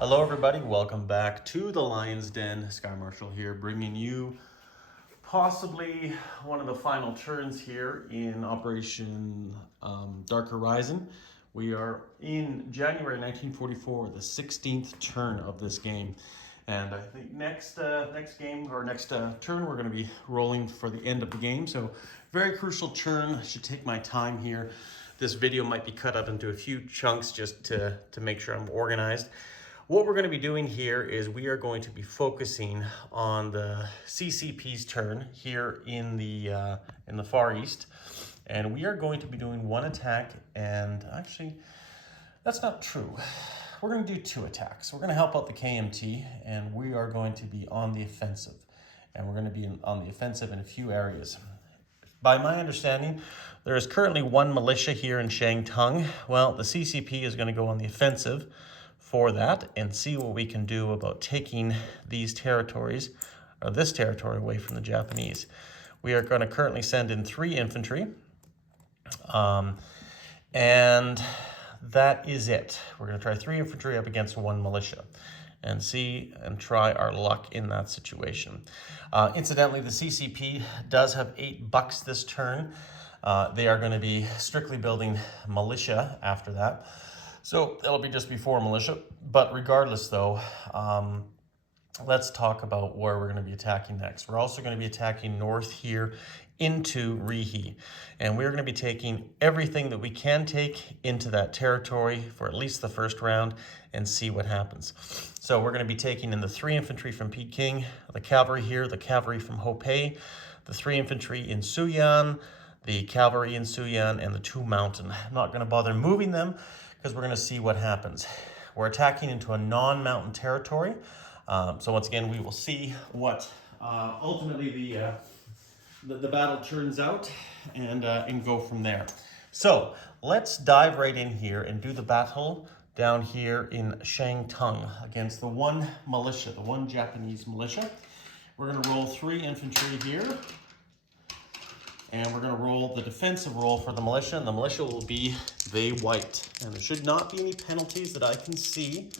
Hello everybody, welcome back to the Lion's Den. Sky Marshall here, bringing you possibly one of the final turns here in Operation Dark Horizon. We are in January 1944, the 16th turn of this game. And I think next turn, we're going to be rolling for the end of the game. So very crucial turn. I should take my time here. This video might be cut up into a few chunks just to make sure I'm organized. What we're going to be doing here is we are going to be focusing on the C.C.P's turn here in the Far East. And we are going to be doing one attack, and actually, that's not true. We're going to do two attacks. We're going to help out the KMT, and we are going to be on the offensive. And we're going to be on the offensive in a few areas. By my understanding, there is currently one militia here in Shantung. Well, the C.C.P is going to go on the offensive for that and see what we can do about taking these territories, or this territory, away from the Japanese. We are going to currently send in 3 infantry, and that is it. We're going to try 3 infantry up against 1 militia and see and try our luck in that situation. Incidentally, the C.C.P does have 8 bucks this turn. They are going to be strictly building militia after that. So it'll be just before militia. But regardless though, let's talk about where we're going to be attacking next. We're also going to be attacking north here into Rihe. And we're going to be taking everything that we can take into that territory for at least the first round and see what happens. So we're going to be taking in the 3 infantry from Peking, the cavalry here, the cavalry from Hopei, the 3 infantry in Suyan, the cavalry in Suyan, and the 2 mountain. I'm not going to bother moving them because we're going to see what happens. We're attacking into a non-mountain territory. So once again, we will see what ultimately the battle turns out and go from there. So let's dive right in here and do the battle down here in Shantung against the 1 militia, the 1 Japanese militia. We're going to roll 3 infantry here. And we're going to roll the defensive roll for the militia, and the militia will be they white. And there should not be any penalties that I can see.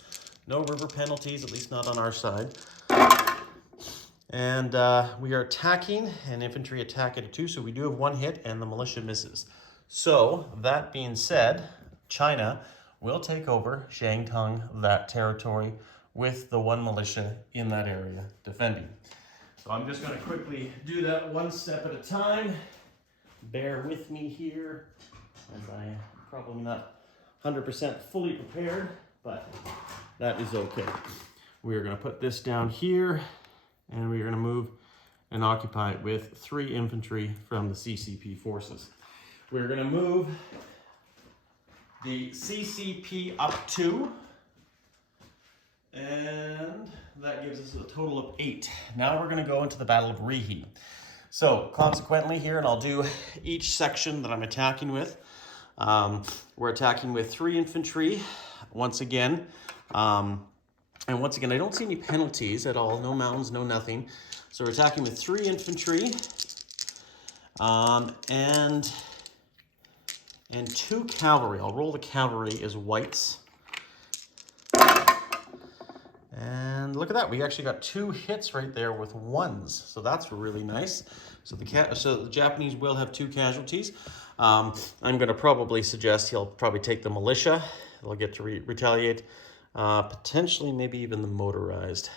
No river penalties, at least not on our side. And we are attacking, and infantry attack at a 2, so we do have 1 hit, and the militia misses. So, that being said, China will take over Shantung, that territory, with the 1 militia in that area defending. So I'm just going to quickly do that one step at a time. Bear with me here, as I'm probably not 100% fully prepared, but that is okay. We are going to put this down here, and we're going to move and occupy it with 3 infantry from the C.C.P forces. We're going to move the C.C.P up 2, and that gives us a total of 8. Now we're going to go into the Battle of Rihe. So consequently here, and I'll do each section that I'm attacking with. We're attacking with 3 infantry once again. And once again, I don't see any penalties at all. No mountains, no nothing. So we're attacking with 3 infantry and 2 cavalry. I'll roll the cavalry as whites. And look at that, we actually got 2 hits right there with 1s. So that's really nice. So the Japanese will have 2 casualties. I'm going to probably suggest he'll probably take the militia. They'll get to retaliate. Potentially maybe even the motorized.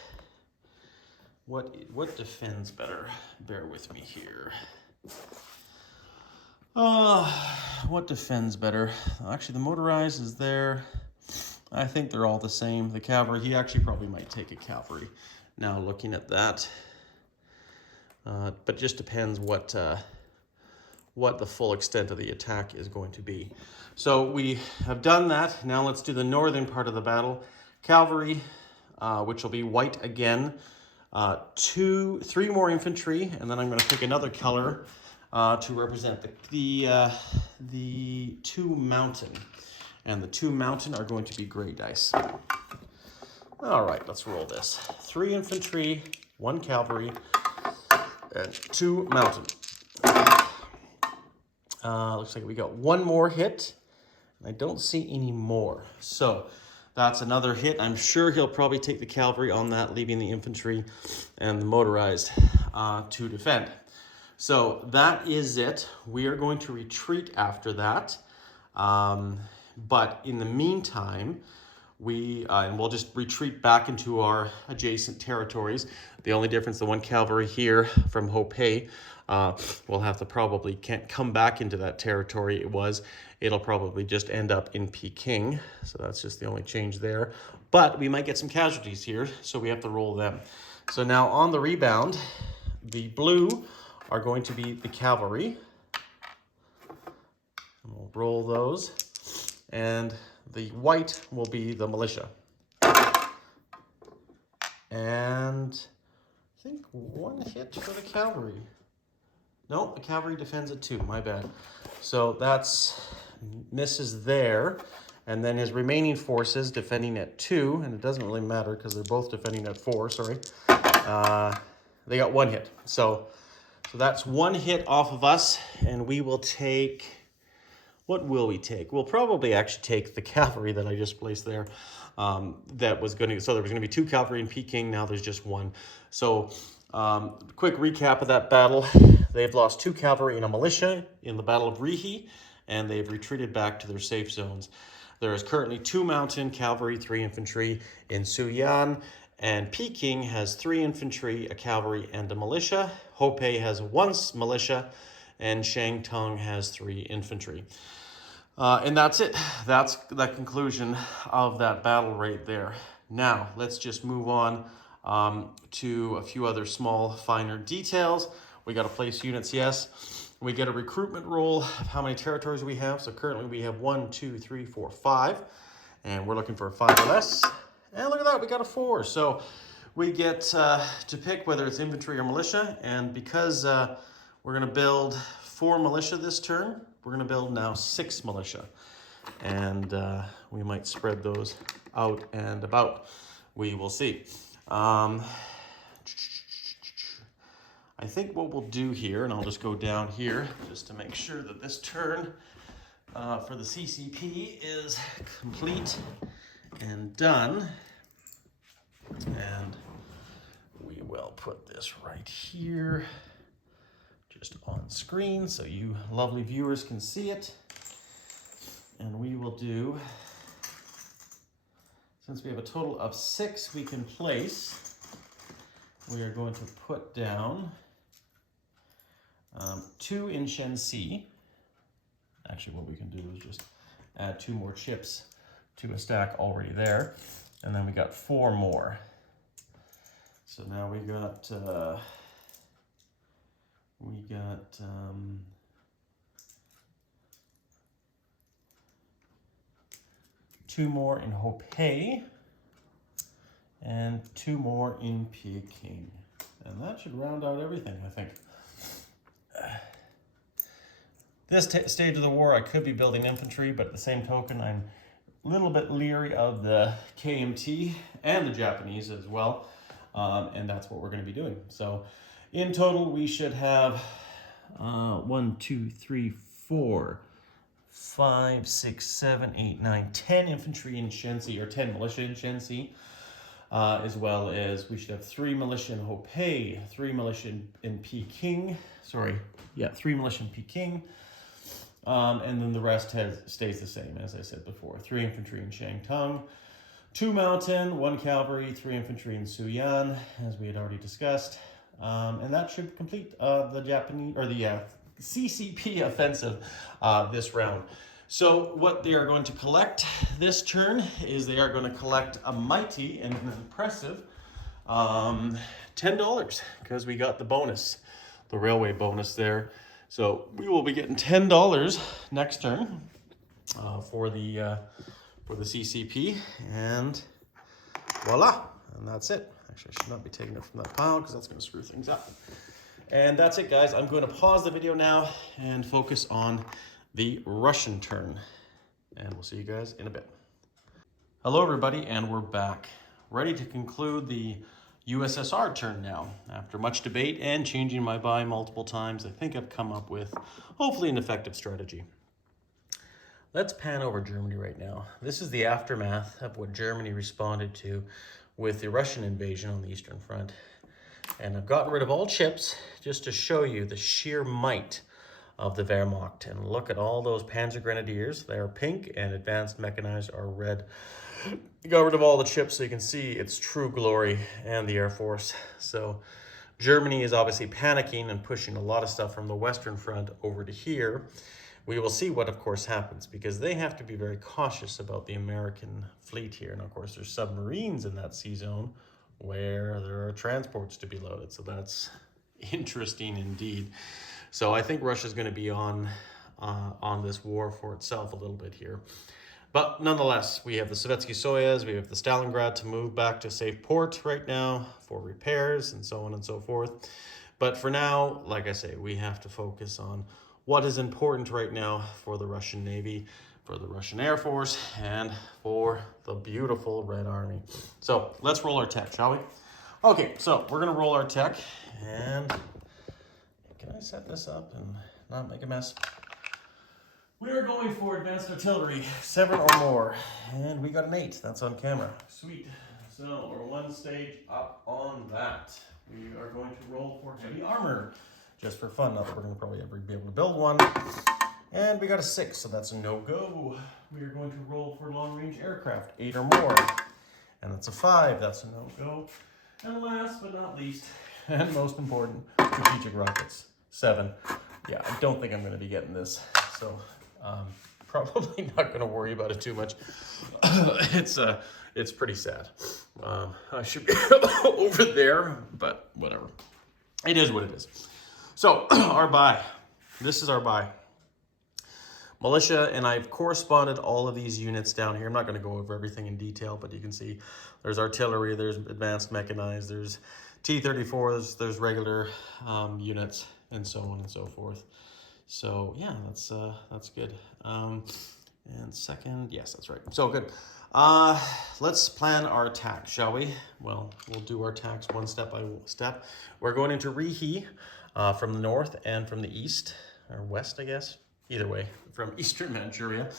What defends better? Bear with me here. What defends better? Actually, the motorized is there. I think they're all the same. The cavalry, he actually probably might take a cavalry. Now looking at that, but just depends what the full extent of the attack is going to be. So we have done that. Now let's do the northern part of the battle. Cavalry, which will be white again. 3 more infantry, and then I'm going to pick another color to represent the 2 mountain. And the 2 mountain are going to be gray dice. All right, let's roll this. 3 infantry, 1 cavalry, and 2 mountain. Looks like we got 1 more hit. I don't see any more. So That's another hit. I'm sure he'll probably take the cavalry on that, leaving the infantry and the motorized to defend. So that is it. We are going to retreat after that. But in the meantime, and we'll just retreat back into our adjacent territories. The only difference, the one cavalry here from Hopei will have to probably can't come back into that territory it'll probably just end up in Peking. So that's just the only change there. But we might get some casualties here, so we have to roll them. So now on the rebound, the blue are going to be the cavalry. And we'll roll those. And the white will be the militia. And I think one hit for the cavalry. No, the cavalry defends at 2, my bad. So that's misses there. And then his remaining forces defending at 2, and it doesn't really matter because they're both defending at 4, sorry. They got 1 hit. So that's 1 hit off of us, and we will take, what will we take? We'll probably actually take the cavalry that I just placed there. So there was going to be 2 cavalry in Peking, now there's just 1. So quick recap of that battle. They've lost 2 cavalry and a militia in the Battle of Rihe, and they've retreated back to their safe zones. There is currently 2 mountain cavalry, 3 infantry in Suyan, and Peking has 3 infantry, a cavalry, and a militia. Hopei has 1 militia, and Shangtung has 3 infantry. And that's it. That's the conclusion of that battle right there. Now, let's just move on to a few other small, finer details. We got to place units, yes. We get a recruitment roll of how many territories we have. So currently we have 1, 2, 3, 4, 5. And we're looking for a 5 or less. And look at that, we got a 4. So we get to pick whether it's infantry or militia. And because we're going to build 4 militia this turn, we're going to build now 6 militia. And we might spread those out and about. We will see. I think what we'll do here, and I'll just go down here just to make sure that this turn for the C.C.P. is complete and done. And we will put this right here, just on screen so you lovely viewers can see it. And we will do, since we have a total of 6 we can place, we are going to put down 2 in Shenxi. Actually, what we can do is just add 2 more chips to a stack already there. And then we got 4 more. So now we got 2 more in Hopei and 2 more in Peking. And that should round out everything, I think. This stage of the war, I could be building infantry, but at the same token, I'm a little bit leery of the KMT and the Japanese as well. And that's what we're going to be doing. So in total, we should have 1, 2, 3, 4, 5, 6, 7, 8, 9, 10 infantry in Shenxi, or 10 militia in Shenxi, as well as we should have 3 militia in Hopei, 3 militia in Peking. 3 militia in Peking. And then the rest stays the same, as I said before. 3 infantry in Shangtung, 2 mountain, 1 cavalry, 3 infantry in Suyan, as we had already discussed. And that should complete the Japanese, or the C.C.P. offensive this round. So what they are going to collect this turn is they are going to collect a mighty and an impressive $10, because we got the bonus, the railway bonus there. So we will be getting $10 next turn for the C.C.P. and voila, and that's it. Actually, I should not be taking it from that pile because that's going to screw things up. And that's it, guys. I'm going to pause the video now and focus on the Russian turn. And we'll see you guys in a bit. Hello, everybody, and we're back. Ready to conclude the USSR turn now. After much debate and changing my buy multiple times, I think I've come up with hopefully an effective strategy. Let's pan over Germany right now. This is the aftermath of what Germany responded to with the Russian invasion on the Eastern Front. And I've gotten rid of all chips just to show you the sheer might of the Wehrmacht. And look at all those Panzer Grenadiers. They are pink and advanced mechanized are red. Got rid of all the chips so you can see its true glory and the Air Force. So Germany is obviously panicking and pushing a lot of stuff from the Western Front over to here. We will see what, of course, happens because they have to be very cautious about the American fleet here. And of course, there's submarines in that sea zone where there are transports to be loaded. So that's interesting indeed. So I think Russia's going to be on this war for itself a little bit here. But nonetheless, we have the Sovietsky Soyuz, we have the Stalingrad to move back to a safe port right now for repairs and so on and so forth. But for now, like I say, we have to focus on what is important right now for the Russian Navy, for the Russian Air Force, and for the beautiful Red Army. So let's roll our tech, shall we? Okay, so we're gonna roll our tech, and can I set this up and not make a mess? We are going for advanced artillery, 7 or more, and we got an 8. That's on camera. Sweet. So we're one stage up on that. We are going to roll for heavy armor, just for fun. Not that we're going to probably ever be able to build one. And we got a 6, so that's a no-go. We are going to roll for long-range aircraft, 8 or more, and that's a 5. That's a no-go. And last but not least, and most important, strategic rockets, 7. Yeah, I don't think I'm going to be getting this, so probably not going to worry about it too much. It's pretty sad. I should be over there, but whatever. It is what it is. So our buy. This is our buy. Militia, and I've corresponded all of these units down here. I'm not going to go over everything in detail, but you can see there's artillery, there's advanced mechanized, there's T-34s, there's regular units, and so on and so forth. So yeah, that's good. And second, yes, that's right. So good. Let's plan our attack, shall we? Well, we'll do our attacks one step by step. We're going into Rihi from the north and from the east, or west, I guess. Either way, from eastern Manchuria.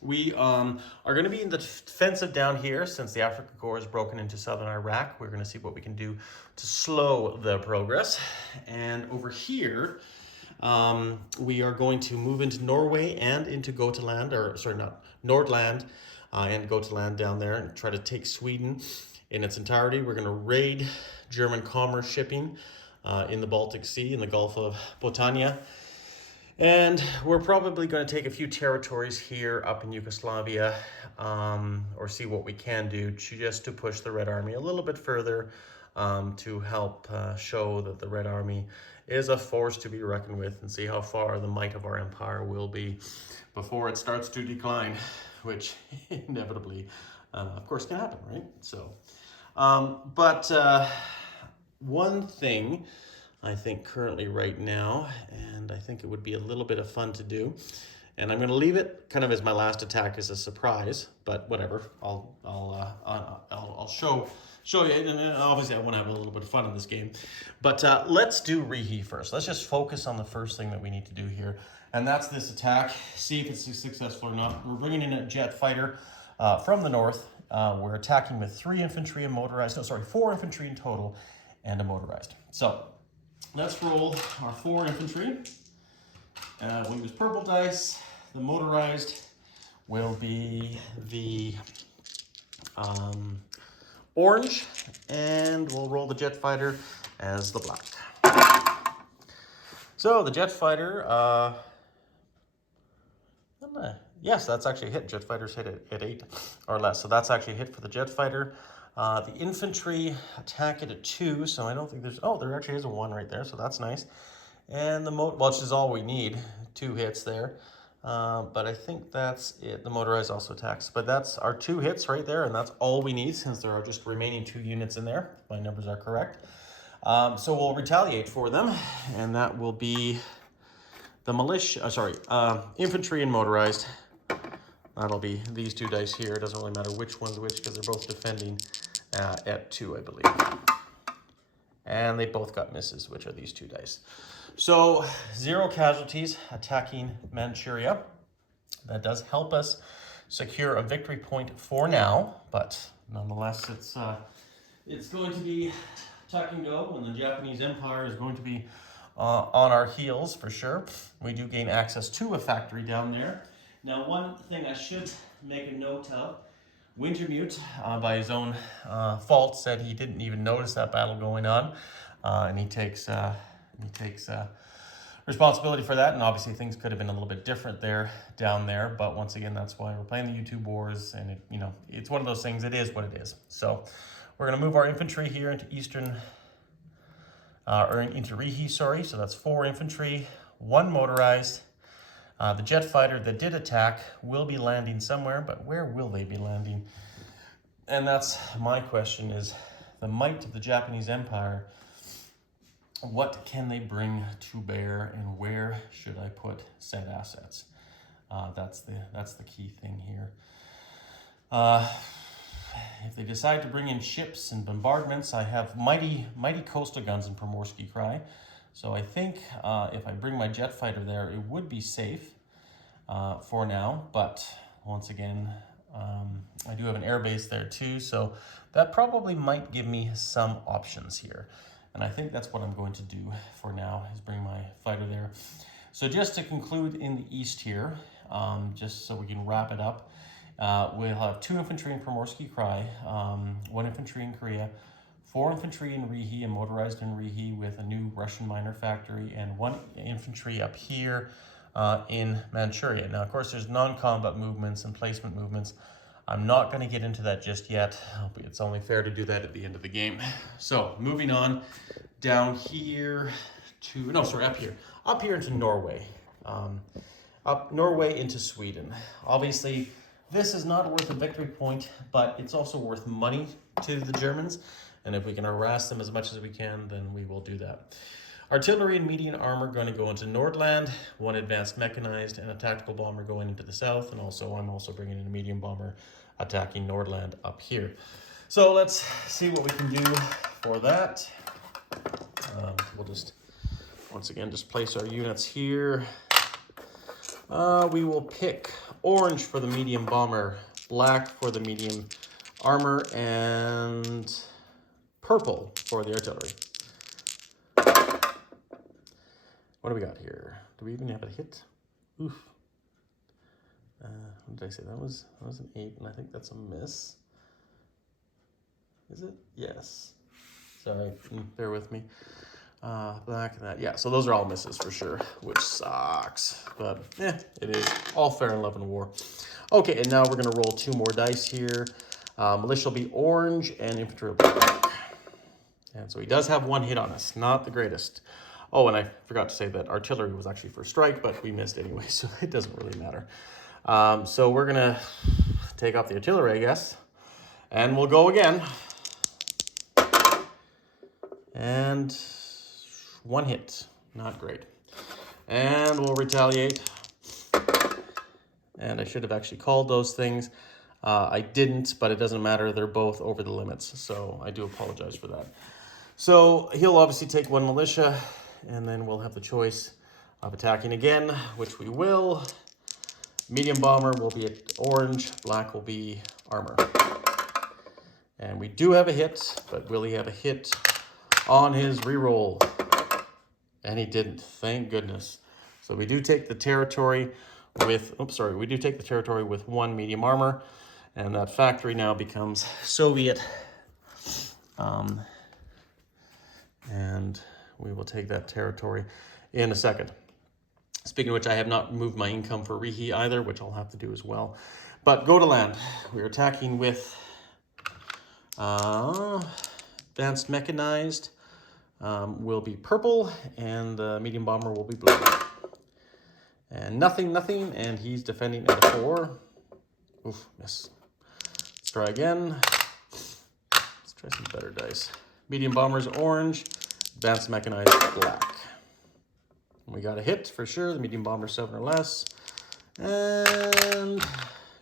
We are going to be in the defensive down here since the Afrika Korps is broken into southern Iraq. We're going to see what we can do to slow the progress. And over here, we are going to move into Norway and into Gotaland, or sorry, not Nordland, and Gotaland down there and try to take Sweden in its entirety. We're going to raid German commerce shipping in the Baltic Sea, in the Gulf of Botania. And we're probably going to take a few territories here up in Yugoslavia, or see what we can do just to push the Red Army a little bit further, to help show that the Red Army is a force to be reckoned with, and see how far the might of our empire will be before it starts to decline, which inevitably, of course, can happen, right? So, but one thing I think currently right now, and I think it would be a little bit of fun to do, and I'm going to leave it kind of as my last attack as a surprise, but whatever. I'll show you, and obviously I want to have a little bit of fun in this game. But let's do Rihi first. Let's just focus on the first thing that we need to do here, and that's this attack. See if it's successful or not. We're bringing in a jet fighter from the north. We're attacking with 4 infantry in total, and a motorized. So let's roll our 4 infantry. We'll use purple dice. The motorized will be the orange, and we'll roll the jet fighter as the black. So the jet fighter, yes, that's actually a hit. Jet fighters hit at 8 or less, so that's actually a hit for the jet fighter. The infantry attack it at 2, so I don't think there's, there actually is a 1 right there, so that's nice. And the which is all we need, 2 hits there. But I think that's it. The motorized also attacks, but that's our 2 hits right there, and that's all we need since there are just remaining 2 units in there. My numbers are correct. So we'll retaliate for them, and that will be the infantry and motorized. That'll be these 2 dice here. It doesn't really matter which one's which because they're both defending at 2, I believe. And they both got misses, which are these 2 dice. So 0 casualties attacking Manchuria. That does help us secure a victory point for now, but nonetheless, it's going to be tuck and go, and the Japanese Empire is going to be on our heels for sure. We do gain access to a factory down there. Now, one thing I should make a note of, Wintermute, by his own fault, said he didn't even notice that battle going on, and he takes responsibility for that. And obviously, things could have been a little bit different down there. But once again, that's why we're playing the YouTube wars, and it's one of those things. It is what it is. So we're going to move our infantry here into eastern, or into Rihi. Sorry. So that's 4 infantry, 1 motorized. The jet fighter that did attack will be landing somewhere, but where will they be landing? And that's my question, is the might of the Japanese Empire. What can they bring to bear, and where should I put said assets? That's the key thing here. If they decide to bring in ships and bombardments, I have mighty coastal guns in Primorsky Krai. So I think if I bring my jet fighter there, it would be safe for now. But once again, I do have an air base there too, so that probably might give me some options here. And I think that's what I'm going to do for now, is bring my fighter there. So just to conclude in the east here, just so we can wrap it up, we'll have 2 infantry in Primorsky Krai, 1 infantry in Korea, 4 infantry in Rihi and motorized in Rihi with a new Russian minor factory, and 1 infantry up here in Manchuria. Now, of course, there's non-combat movements and placement movements. I'm not going to get into that just yet. It's only fair to do that at the end of the game. So moving on down here to, up here into Norway. Up Norway into Sweden. Obviously, this is not worth a victory point, but it's also worth money to the Germans. And if we can harass them as much as we can, then we will do that. Artillery and medium armor going to go into Nordland, 1 advanced mechanized and a tactical bomber going into the south, and I'm also bringing in a medium bomber attacking Nordland up here. So let's see what we can do for that. We'll just, once again, just place our units here. We will pick orange for the medium bomber, black for the medium armor, and purple for the artillery. What do we got here? Do we even have a hit? Oof. What did I say? That was an 8, and I think that's a miss. Is it? Yes. Sorry, bear with me. Black and that. Yeah, so those are all misses for sure, which sucks. But it is all fair in love and war. Okay, and now we're going to roll 2 more dice here. Militia will be orange, and infantry will be black. And so he does have 1 hit on us. Not the greatest. Oh, and I forgot to say that artillery was actually for strike, but we missed anyway, so it doesn't really matter. So we're going to take off the artillery, I guess, and we'll go again. And 1 hit. Not great. And we'll retaliate. And I should have actually called those things. I didn't, but it doesn't matter. They're both over the limits, so I do apologize for that. So he'll obviously take 1 militia, and then we'll have the choice of attacking again, which we will. Medium bomber will be at orange, black will be armor. And we do have a hit, but will he have a hit on his reroll? And he didn't, thank goodness. So we do take the territory with, we do take the territory with 1 medium armor, and that factory now becomes Soviet. And we will take that territory in a second. Speaking of which, I have not moved my income for Rihi either, which I'll have to do as well. But go to land. We're attacking with advanced mechanized. Will be purple, and the medium bomber will be blue. And nothing, and he's defending at a 4. Oof, miss. Let's try again. Let's try some better dice. Medium bomber's orange, advanced mechanized black. We got a hit for sure. The medium bomber 7 or less. And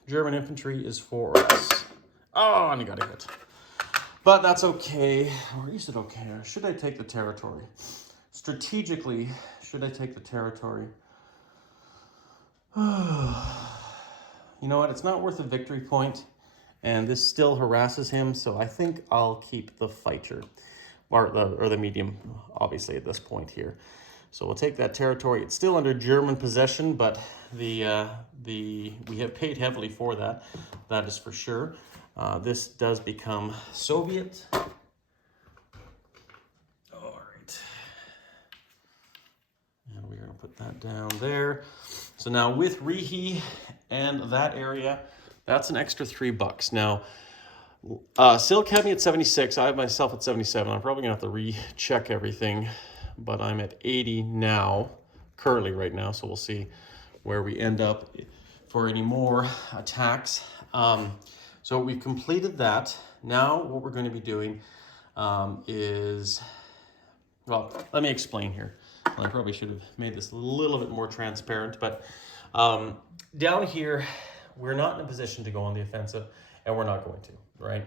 German infantry is 4 or less. Oh, and he got a hit. But that's okay. Or is it okay? Or should I take the territory? Strategically, should I take the territory? you know what, it's not worth a victory point, and this still harasses him, so I think I'll keep the fighter, or the medium, obviously, at this point here. So we'll take that territory. It's still under German possession, but we have paid heavily for that. That is for sure. This does become Soviet. All right. And we're going to put that down there. So now with Rihi and that area, that's an extra $3. Now, Silk had me at 76. I have myself at 77. I'm probably going to have to recheck everything, but I'm at 80 now, currently right now. So we'll see where we end up for any more attacks. So we've completed that. Now what we're going to be doing is, well, let me explain here. Well, I probably should have made this a little bit more transparent, but down here, we're not in a position to go on the offensive, and we're not going to, right?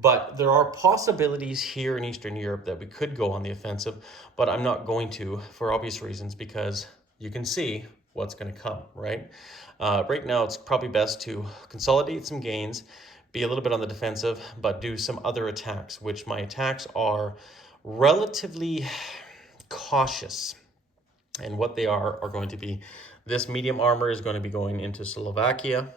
But there are possibilities here in Eastern Europe that we could go on the offensive, but I'm not going to for obvious reasons, because you can see what's going to come, right? Right now, it's probably best to consolidate some gains, be a little bit on the defensive, but do some other attacks, which my attacks are relatively cautious. And what they are going to be, this medium armor is going to be going into Slovakia.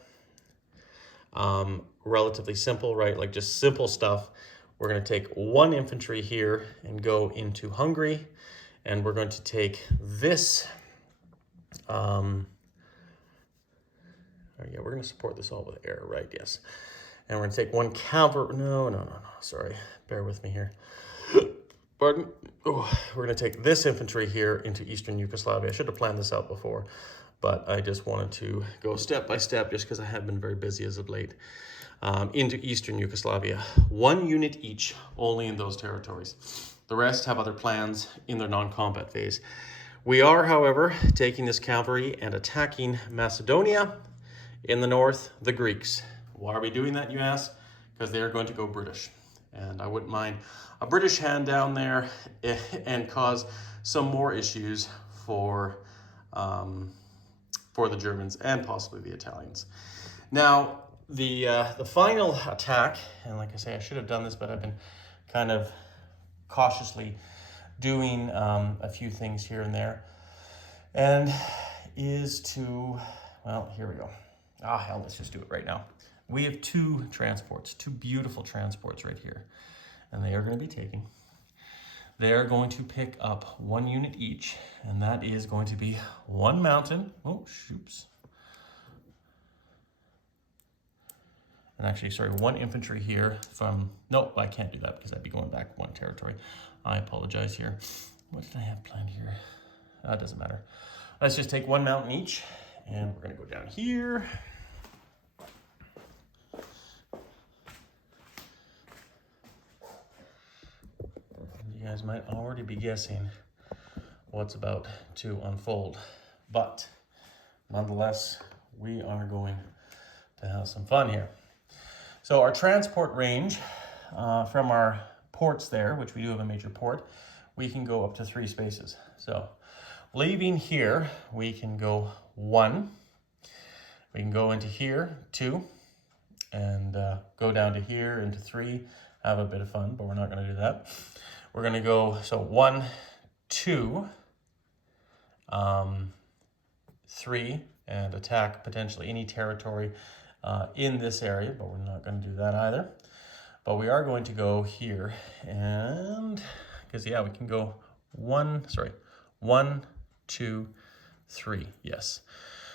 Relatively simple, right? Like just simple stuff. We're going to take one infantry here and go into Hungary. And we're going to take this. Yeah, we're going to support this all with air, right? Yes. And we're going to take one cavalry. No. Sorry. Bear with me here. Pardon? Oh, we're going to take this infantry here into Eastern Yugoslavia. I should have planned this out before, but I just wanted to go step by step just because I have been very busy as of late. Into Eastern Yugoslavia. One unit each, only in those territories. The rest have other plans in their non-combat phase. We are, however, taking this cavalry and attacking Macedonia. In the north, the Greeks. Why are we doing that, you ask? Because they are going to go British. And I wouldn't mind a British hand down there and cause some more issues for the Germans and possibly the Italians. Now, the final attack, and like I say, I should have done this, but I've been kind of cautiously doing a few things here and there, and is to, well, here we go. Hell, let's just do it right now. We have two beautiful transports right here, and they are going to be taken. They are going to pick up one unit each, and that is going to be one mountain. Oh, shoops. And actually, sorry, one infantry here from, nope, I can't do that because I'd be going back one territory. I apologize here. What did I have planned here? That doesn't matter. Let's just take one mountain each, and we're going to go down here. You guys might already be guessing what's about to unfold, but nonetheless, we are going to have some fun here. So our transport range from our ports there, which we do have a major port, we can go up to 3 spaces. So leaving here, we can go 1. We can go into here, 2, and go down to here into 3, have a bit of fun, but we're not going to do that. We're going to go, so 1, 2, 3, and attack potentially any territory in this area, but we're not going to do that either. But we are going to go here, and because yeah, we can go 1, 2, 3, yes.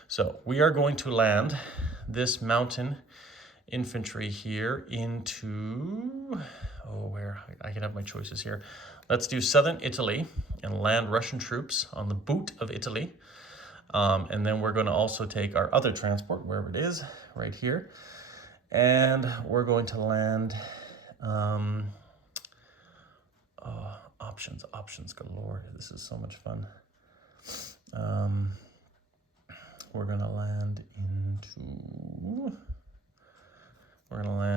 So we are going to land this mountain infantry here into, where I can have my choices here. Let's do southern Italy and land Russian troops on the boot of Italy. And then we're going to also take our other transport, wherever it is, right here. And we're going to land, options galore. This is so much fun. We're going to land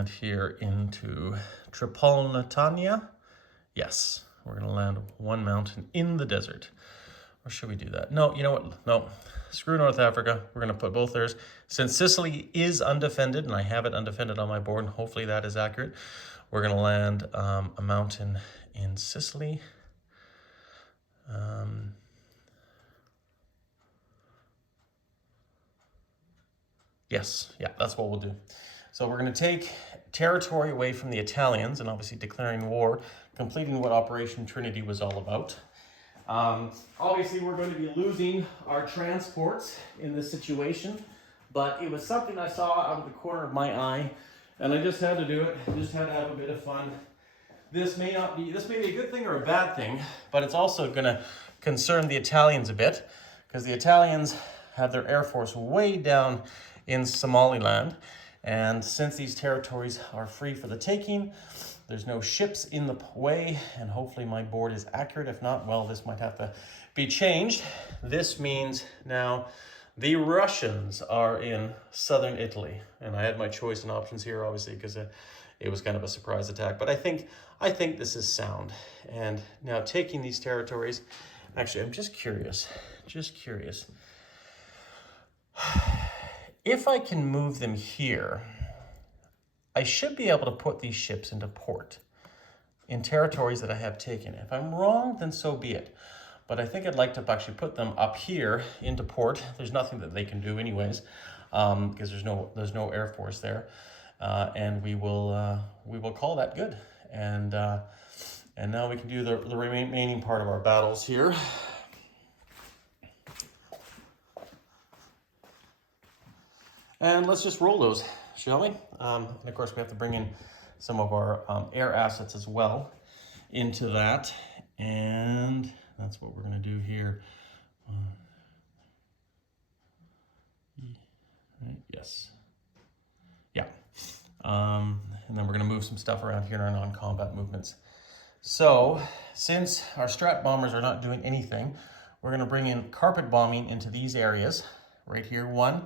here into Tripolitania. Yes, we're going to land one mountain in the desert. Or should we do that? No, you know what? No. Screw North Africa. We're going to put both theirs. Since Sicily is undefended, and I have it undefended on my board, and hopefully that is accurate, we're going to land a mountain in Sicily. Yes, yeah, that's what we'll do. So we're going to take territory away from the Italians and obviously declaring war, completing what Operation Trinity was all about. Obviously, we're going to be losing our transports in this situation, but it was something I saw out of the corner of my eye, and I just had to do it. Just had to have a bit of fun. This may be a good thing or a bad thing, but it's also going to concern the Italians a bit, because the Italians have their air force way down in Somaliland, and since these territories are free for the taking, there's no ships in the way, and hopefully my board is accurate. If not, well, this might have to be changed. This means now the Russians are in southern Italy, and I had my choice and options here, obviously, because it was kind of a surprise attack. But I think this is sound. And now taking these territories, actually, I'm just curious. If I can move them here, I should be able to put these ships into port in territories that I have taken. If I'm wrong, then so be it. But I think I'd like to actually put them up here into port. There's nothing that they can do anyways, because there's no air force there, and we will call that good. And now we can do the remaining part of our battles here. And let's just roll those, shall we? And of course, we have to bring in some of our air assets as well into that. And that's what we're going to do here. Right, yes. Yeah. And then we're going to move some stuff around here in our non-combat movements. So, since our strat bombers are not doing anything, we're going to bring in carpet bombing into these areas. Right here, one,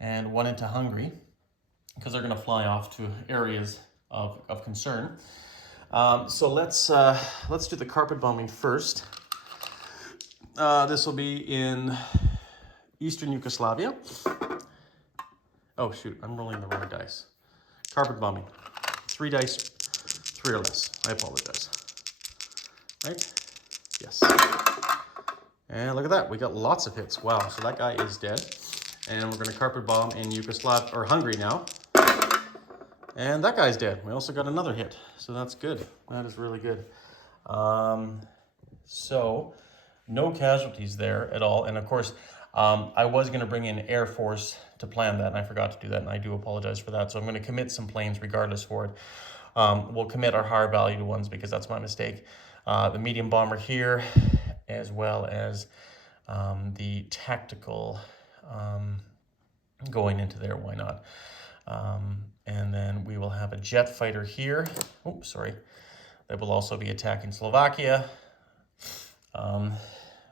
and one into Hungary, because they're going to fly off to areas of concern. So let's do the carpet bombing first. This will be in Eastern Yugoslavia. Oh shoot, I'm rolling the wrong dice. Carpet bombing. 3 dice, 3 or less. I apologize. Right? Yes. And look at that, we got lots of hits. Wow, so that guy is dead. And we're going to carpet bomb in Hungary now. And that guy's dead. We also got another hit, so that's good. That is really good. So no casualties there at all. And of course, I was going to bring in Air Force to plan that, and I forgot to do that, and I do apologize for that. So I'm going to commit some planes regardless for it. We'll commit our higher valued ones because that's my mistake. The medium bomber here, as well as the tactical going into there, why not? And then we will have a jet fighter here. Oh, sorry. That will also be attacking Slovakia.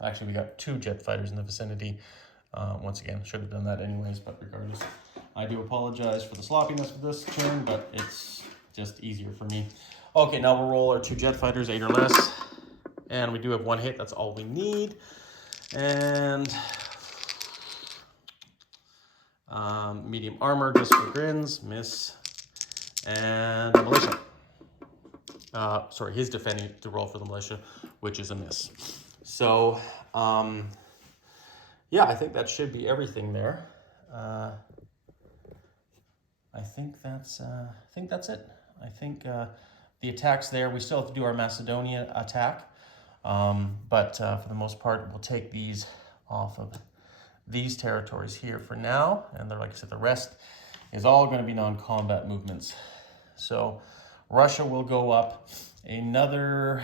Actually, we got 2 jet fighters in the vicinity. Once again, should have done that anyways, but regardless, I do apologize for the sloppiness of this turn, but it's just easier for me. Okay, now we'll roll our 2 jet fighters, 8 or less. And we do have 1 hit, that's all we need. And medium armor, just for grins, miss. And a militia. Sorry, he's defending to roll for the militia, which is a miss. So, yeah, I think that should be everything there. I think that's it. I think the attacks there, we still have to do our Macedonia attack, but for the most part, we'll take these off of these territories here for now, and they're, like I said, the rest is all going to be non-combat movements. So Russia will go up another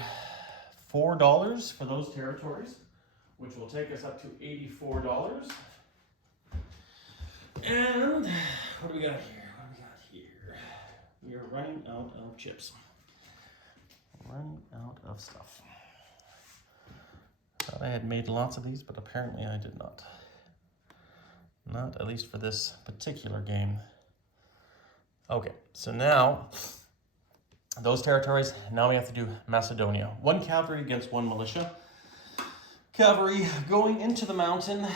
$4 for those territories, which will take us up to $84. And what do we got here? We are running out of chips. Running out of stuff. Thought I had made lots of these, but apparently I did not. Not at least for this particular game. Okay, so now those territories, now we have to do Macedonia. 1 cavalry against 1 militia. Cavalry going into the mountain,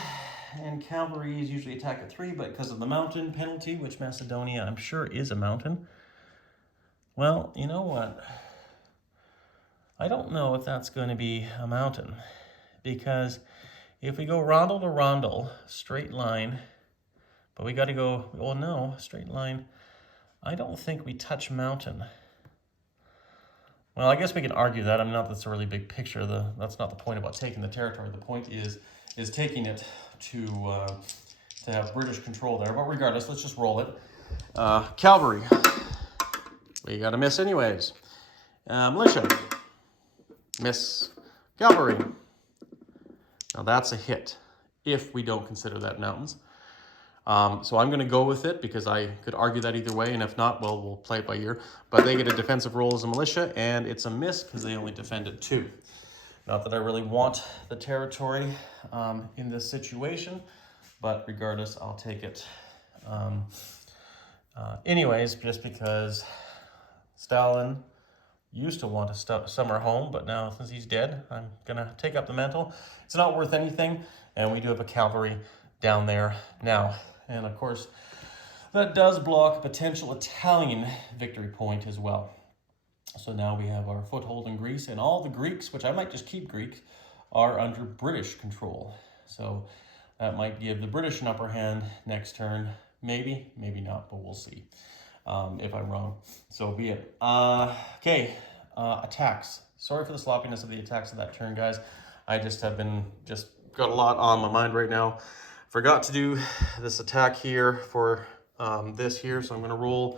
and cavalry is usually attack at 3, but because of the mountain penalty, which Macedonia I'm sure is a mountain, well, you know what? I don't know if that's going to be a mountain, because if we go rondel to rondel, straight line, but we got to go, oh no, straight line, I don't think we touch mountain. Well, I guess we can argue that. I mean, not that's a really big picture. That's not the point about taking the territory. The point is taking it to have British control there. But regardless, let's just roll it. Cavalry. We got to miss anyways. Militia. Miss. Cavalry. Now that's a hit if we don't consider that mountains. So I'm going to go with it because I could argue that either way, and if not, well, we'll play it by ear. But they get a defensive role as a militia, and it's a miss because they only defended 2. Not that I really want the territory in this situation, but regardless, I'll take it. Anyways, just because Stalin used to want a summer home, but now since he's dead, I'm going to take up the mantle. It's not worth anything, and we do have a cavalry down there now. And of course, that does block a potential Italian victory point as well. So now we have our foothold in Greece, and all the Greeks, which I might just keep Greek, are under British control. So that might give the British an upper hand next turn. Maybe, maybe not, but we'll see. If I'm wrong, so be it. Okay, attacks. Sorry for the sloppiness of the attacks of that turn, guys. I just have got a lot on my mind right now. Forgot to do this attack here for this here, so I'm going to roll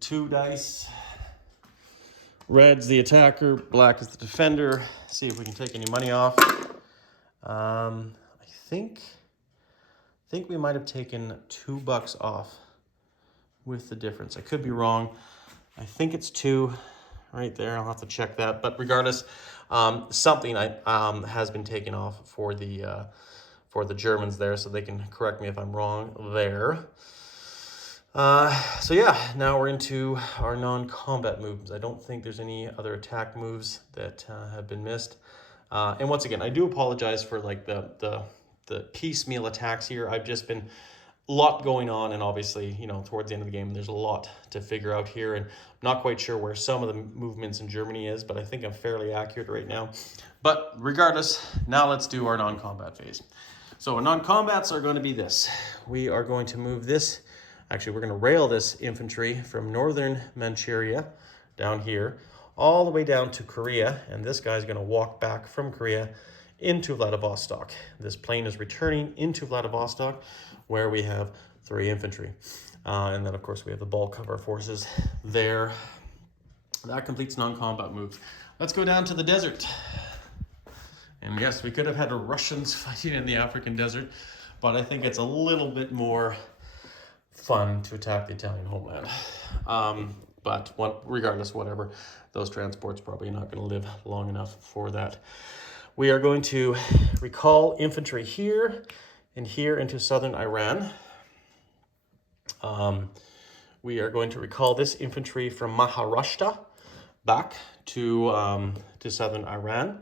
2 dice. Red's the attacker, black is the defender. See if we can take any money off. I think we might have taken $2 off with the difference. I could be wrong. I think it's 2 right there. I'll have to check that. But regardless, something has been taken off for the Germans there, so they can correct me if I'm wrong there. So yeah, now we're into our non-combat moves. I don't think there's any other attack moves that have been missed. And once again, I do apologize for like the piecemeal attacks here. I've just been a lot going on, and obviously, you know, towards the end of the game, there's a lot to figure out here, and I'm not quite sure where some of the movements in Germany is, but I think I'm fairly accurate right now. But regardless, now let's do our non-combat phase. So our non-combats are going to be this. We are going to move this. Actually, we're going to rail this infantry from northern Manchuria down here all the way down to Korea, and this guy's going to walk back from Korea into Vladivostok. This plane is returning into Vladivostok, where we have 3 infantry. And then, of course, we have the bulk of our forces there. That completes non-combat moves. Let's go down to the desert. And yes, we could have had the Russians fighting in the African desert, but I think it's a little bit more fun to attack the Italian homeland. But regardless, whatever, those transports probably not going to live long enough for that. We are going to recall infantry here and here into southern Iran. We are going to recall this infantry from Maharashtra back to southern Iran.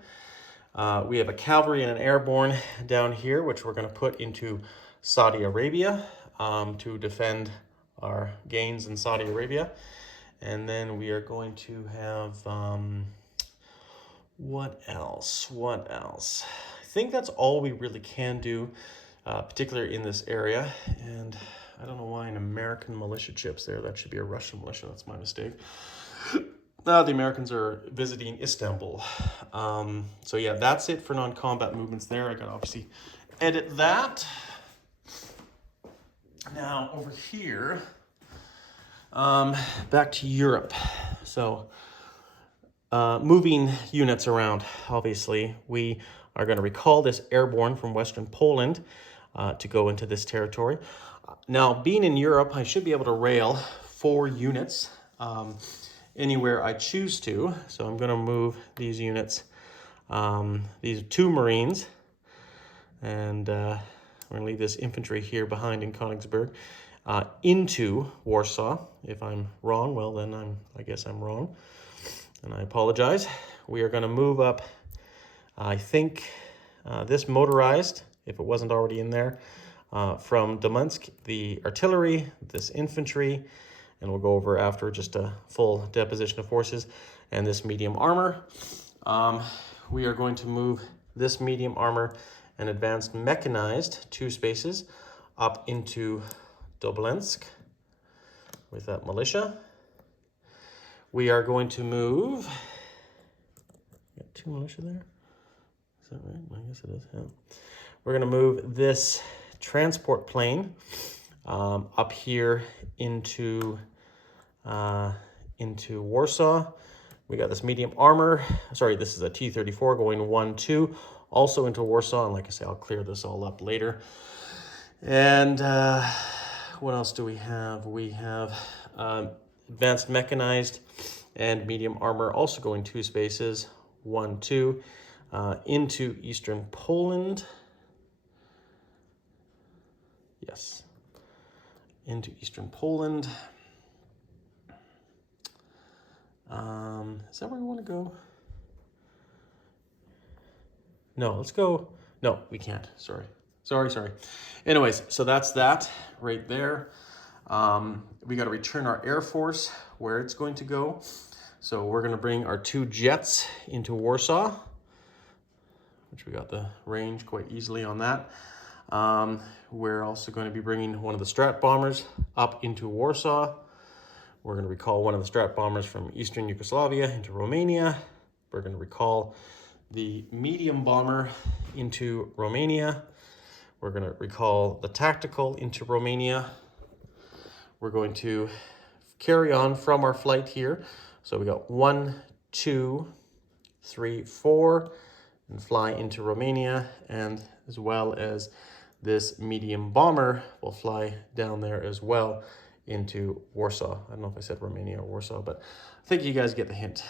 We have a cavalry and an airborne down here, which we're going to put into Saudi Arabia to defend our gains in Saudi Arabia. And then we are going to have, what else? I think that's all we really can do, particularly in this area. And I don't know why an American militia chips there. That should be a Russian militia. That's my mistake. Now the Americans are visiting Istanbul. So yeah, that's it for non-combat movements there. I gotta obviously edit that. Now over here, back to Europe. So moving units around, obviously, we are going to recall this airborne from Western Poland to go into this territory. Now, being in Europe, I should be able to rail 4 units anywhere I choose to. So I'm going to move these units, these 2 Marines, and we're going to leave this infantry here behind in Königsberg into Warsaw. If I'm wrong, well, then I guess I'm wrong, and I apologize. We are going to move up, I think, this motorized, if it wasn't already in there, from Domansk, the artillery, this infantry, and we'll go over after just a full deposition of forces, and this medium armor. We are going to move this medium armor and advanced mechanized 2 spaces up into Doblensk with that militia. We are going to move, got 2 militia there? Is that right? I guess it is, yeah. We're gonna move this transport plane up here into Warsaw. We got this medium armor. Sorry, this is a T-34 going 1-2, also into Warsaw. And like I say, I'll clear this all up later. And what else do we have? We have advanced mechanized and medium armor also going 2 spaces, 1-2, into Eastern Poland. Yes, into Eastern Poland. Is that where we want to go? No, let's go. No, we can't. Sorry. Anyways, so that's that right there. We got to return our Air Force where it's going to go. So we're going to bring our 2 jets into Warsaw, which we got the range quite easily on that. We're also going to be bringing one of the Strat bombers up into Warsaw. We're going to recall one of the Strat bombers from Eastern Yugoslavia into Romania. We're going to recall the medium bomber into Romania. We're going to recall the tactical into Romania. We're going to carry on from our flight here. So we got 1, 2, 3, 4, and fly into Romania, and as well as this medium bomber will fly down there as well into Warsaw. I don't know if I said Romania or Warsaw, but I think you guys get the hint.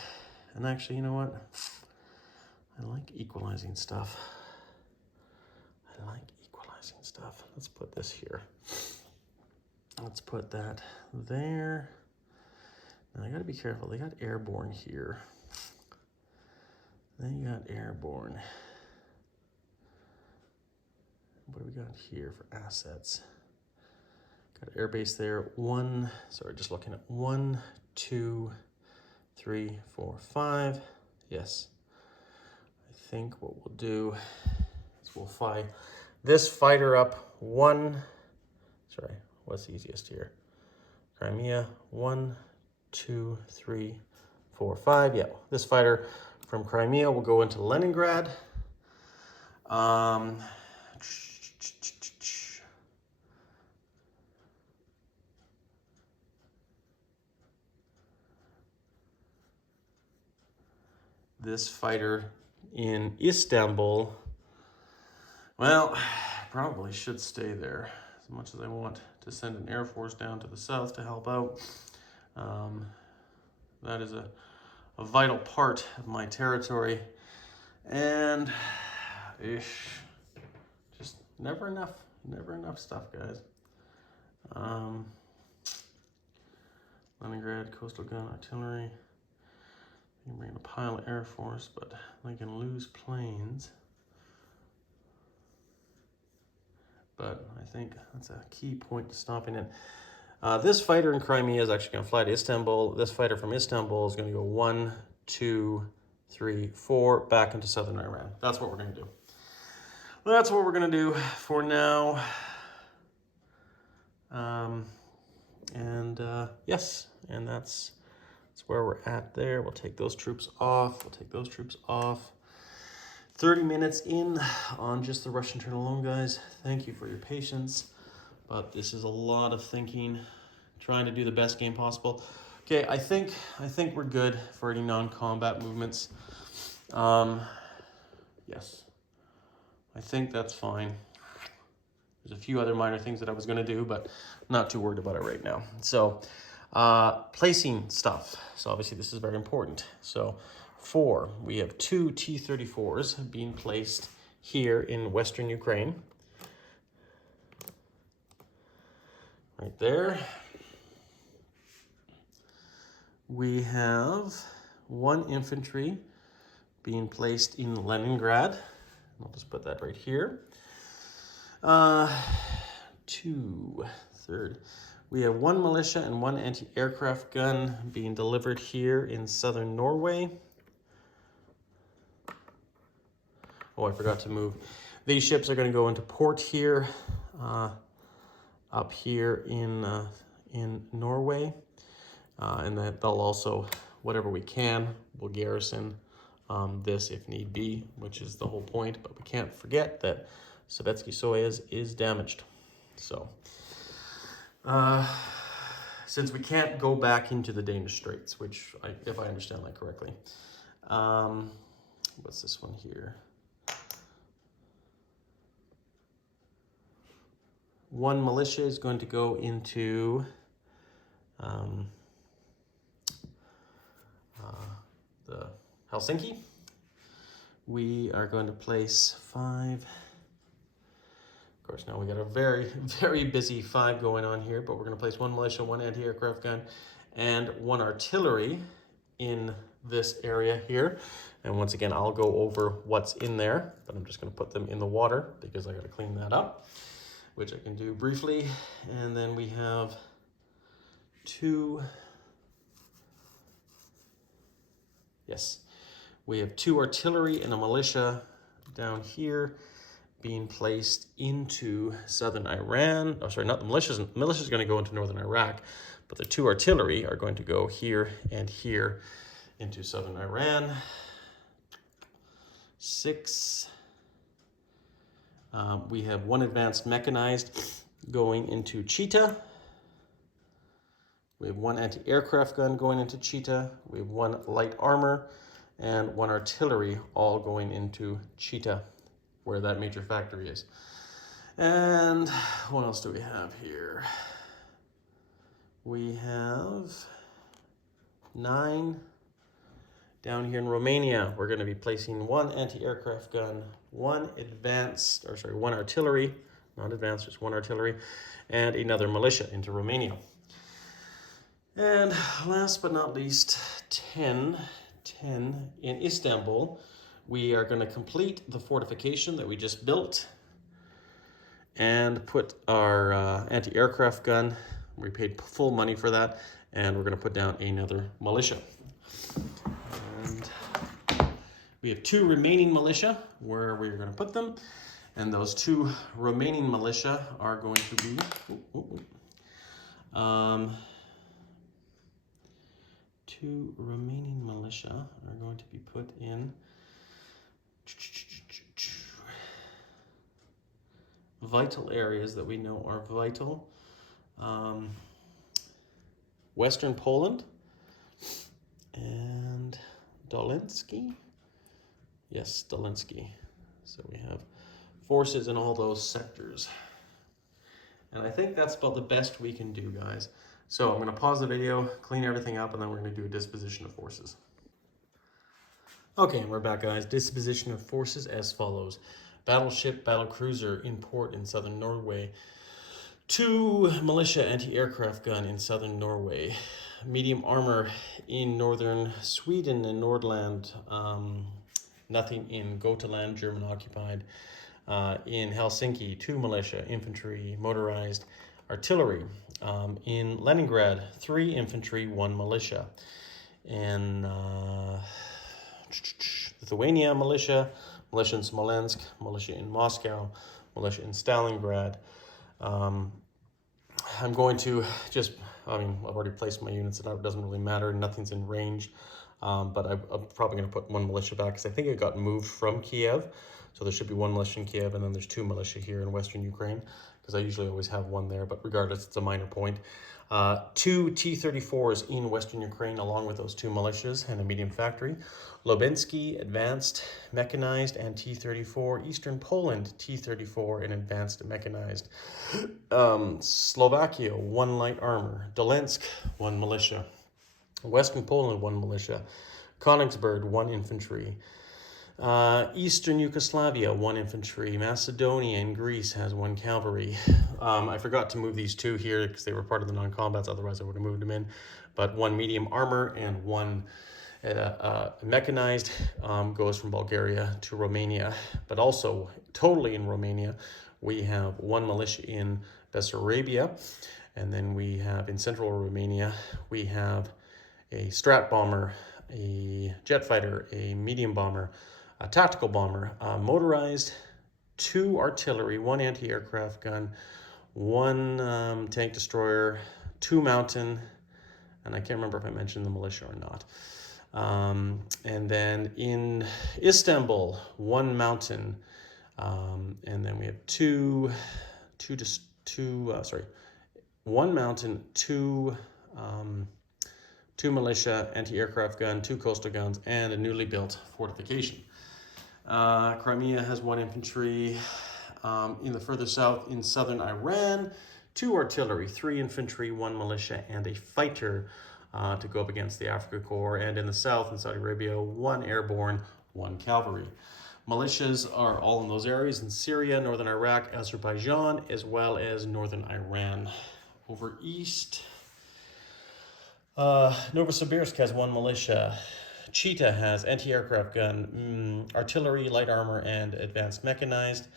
And actually, you know what? I like equalizing stuff. Let's put this here. Let's put that there. Now I gotta be careful. They got airborne here. They got airborne. What do we got here for assets? Got airbase there. Just looking at 1, 2, 3, 4, 5. Yes. I think what we'll do is we'll fly this fighter up what's easiest here? Crimea, 1, 2, 3, 4, 5. Yeah, this fighter from Crimea will go into Leningrad. This fighter in Istanbul, well, probably should stay there as much as I want to send an Air Force down to the south to help out. That is a vital part of my territory, and just never enough stuff, guys. Leningrad, coastal gun artillery. You can bring a pile of Air Force, but they can lose planes. But I think that's a key point to stopping it. This fighter in Crimea is actually going to fly to Istanbul. This fighter from Istanbul is going to go 1, 2, 3, 4 back into southern Iran. That's what we're going to do. That's what we're going to do for now. Yes, and that's where we're at there. We'll take those troops off. 30 minutes in on just the Russian turn alone, guys. Thank you for your patience, but this is a lot of thinking, trying to do the best game possible. Okay, I think we're good for any non-combat movements. Yes, I think that's fine. There's a few other minor things that I was going to do, but not too worried about it right now. So placing stuff. So obviously this is very important. So 4, we have 2 T-34s being placed here in Western Ukraine. Right there. We have 1 infantry being placed in Leningrad. I'll just put that right here. Third, we have 1 militia and 1 anti-aircraft gun being delivered here in southern Norway. Oh, I forgot to move. These ships are going to go into port here, up here in Norway, and that they'll also, whatever we can, we'll garrison this if need be, which is the whole point. But we can't forget that Sovetski Soyuz is damaged. So, since we can't go back into the Danish Straits, which, if I understand that correctly, what's this one here? 1 militia is going to go into the Helsinki. We are going to place 5. Of course, now we got a very, very busy 5 going on here, but we're going to place 1 militia, 1 anti-aircraft gun, and 1 artillery in this area here. And once again, I'll go over what's in there, but I'm just going to put them in the water because I got to clean that up, which I can do briefly. And then we have 2, yes, we have 2 artillery and a militia down here being placed into southern Iran. Oh, sorry, not the militias. The militias are going to go into northern Iraq, but the 2 artillery are going to go here and here into southern Iran. 6. We have 1 advanced mechanized going into Chita. We have 1 anti-aircraft gun going into Chita. We have 1 light armor and 1 artillery all going into Chita, where that major factory is. And what else do we have here? We have 9 down here in Romania. We're going to be placing 1 anti-aircraft gun, 1 artillery, not advanced, just 1 artillery, and another militia into Romania. And last but not least, 10 in Istanbul. We are going to complete the fortification that we just built and put our anti-aircraft gun. We paid full money for that, and we're going to put down another militia. And we have 2 remaining militia where we're going to put them, and those 2 remaining militia are going to be 2 remaining militia are going to be put in vital areas that we know are vital. Western Poland and Dolinski. Yes, Dolinski. So we have forces in all those sectors. And I think that's about the best we can do, guys. So I'm going to pause the video, clean everything up, and then we're going to do a disposition of forces. Okay, and we're back, guys. Disposition of forces as follows. Battleship, battlecruiser in port in southern Norway. 2 militia anti-aircraft gun in southern Norway. Medium armor in northern Sweden and Nordland. Nothing in Gotaland, German occupied. In Helsinki, 2 militia, infantry, motorized, artillery. In Leningrad, 3 infantry, 1 militia. In Lithuania, militia in Smolensk, militia in Moscow, militia in Stalingrad. I'm going to just, I've already placed my units, and it doesn't really matter. Nothing's in range, but I'm probably going to put 1 militia back because I think it got moved from Kiev. So there should be 1 militia in Kiev, and then there's 2 militia here in Western Ukraine, because I usually always have 1 there, but regardless, it's a minor point. 2 T-34s in Western Ukraine, along with those 2 militias and a medium factory. Lubensky, advanced, mechanized, and T-34. Eastern Poland, T-34 and advanced mechanized. Slovakia, 1 light armor. Dolensk, 1 militia. Western Poland, 1 militia. Königsberg, 1 infantry. Eastern Yugoslavia, 1 infantry. Macedonia and Greece has 1 cavalry. I forgot to move these 2 here because they were part of the non-combats, otherwise I would have moved them in. But 1 medium armor and 1 Mechanized goes from Bulgaria to Romania, but also totally in Romania, we have one militia in Bessarabia, and then we have in central Romania, we have a Strat bomber, a jet fighter, a medium bomber, a tactical bomber, motorized, 2 artillery, 1 anti-aircraft gun, 1 tank destroyer, 2 mountain, and I can't remember if I mentioned the militia or not. And then in Istanbul, 1 mountain, and then we have 1 mountain, 2 militia, anti-aircraft gun, 2 coastal guns, and a newly built fortification. Crimea has 1 infantry. In the further south, in southern Iran, 2 artillery, 3 infantry, 1 militia, and a fighter to go up against the Afrika Korps. And in the south, in Saudi Arabia, 1 airborne, 1 cavalry. Militias are all in those areas in Syria, northern Iraq, Azerbaijan, as well as northern Iran. Over east, Novosibirsk has 1 militia. Chita has anti-aircraft gun, artillery, light armor, and advanced mechanized.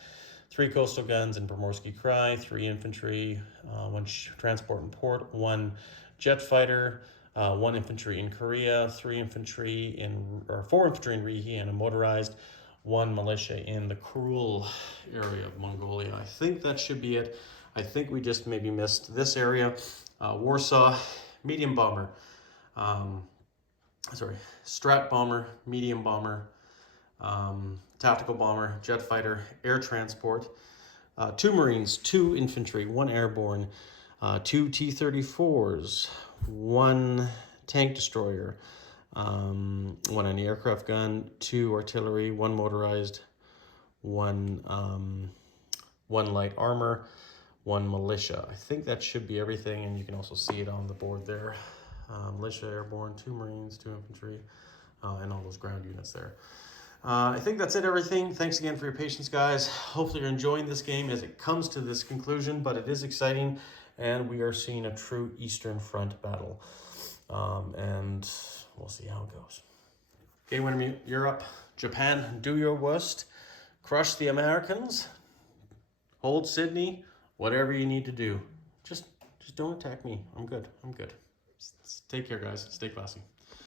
3 coastal guns in Primorsky Krai, 3 infantry, 1 transport and port, 1 jet fighter, 1 infantry in Korea, 4 infantry in Rihi, and a motorized, 1 militia in the Kurul area of Mongolia. I think that should be it. I think we just maybe missed this area. Warsaw, medium bomber, Strat bomber, medium bomber, tactical bomber, jet fighter, air transport, 2 Marines, 2 infantry, 1 airborne, 2 T-34s, 1 tank destroyer, 1 anti-aircraft gun, 2 artillery, 1 motorized, 1 light armor, 1 militia. I think that should be everything, and you can also see it on the board there. Militia, airborne, 2 Marines, 2 infantry, and all those ground units there. I think that's everything. Thanks again for your patience, guys. Hopefully you're enjoying this game as it comes to this conclusion, but it is exciting, and we are seeing a true Eastern Front battle. And we'll see how it goes. Okay, Winter Europe, Japan, do your worst. Crush the Americans. Hold Sydney. Whatever you need to do. Just don't attack me. I'm good. Take care, guys. Stay classy.